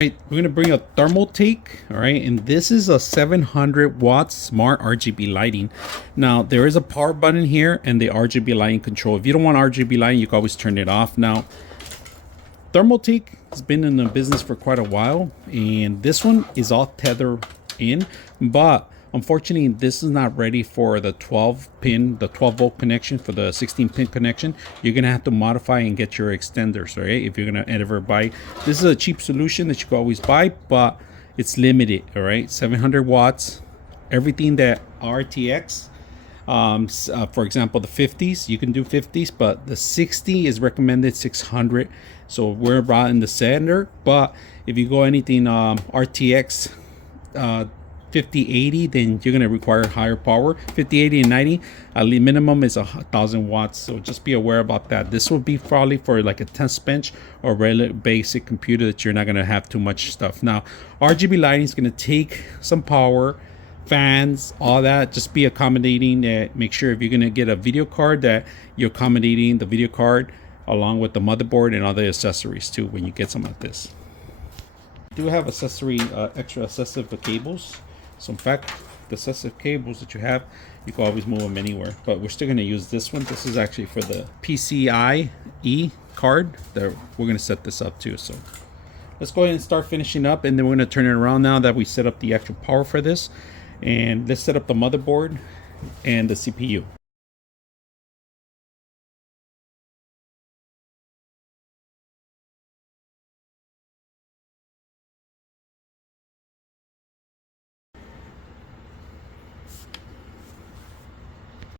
Right, we're gonna bring a Thermaltake, all right, and this is a 700 watt smart RGB lighting. Now there is a power button here and the RGB lighting control. If you don't want RGB lighting, you can always turn it off. Now Thermaltake has been in the business for quite a while, and this one is all tether in, but unfortunately this is not ready for the 12 volt connection. For the 16 pin connection, you're gonna have to modify and get your extenders, right? If you're gonna ever buy, this is a cheap solution that you can always buy, but it's limited. All right, 700 watts, everything that RTX, for example, the 50s, you can do 50s, but the 60 is recommended 600. So we're about in the center. But if you go anything RTX 5080, then you're going to require higher power. 5080 and 90 at least minimum is 1,000 watts, so just be aware about that. This will be probably for like a test bench or really basic computer that you're not going to have too much stuff. Now RGB lighting is going to take some power, fans, all that. Just be accommodating. Make sure if you're going to get a video card that you're accommodating the video card along with the motherboard and other accessories too when you get some like this. Do have accessory extra accessive cables. So in fact, the accessive cables that you have, you can always move them anywhere, but we're still going to use this one. This is actually for the PCIe card that we're going to set this up too. So let's go ahead and start finishing up, and then we're going to turn it around now that we set up the actual power for this. And let's set up the motherboard and the CPU.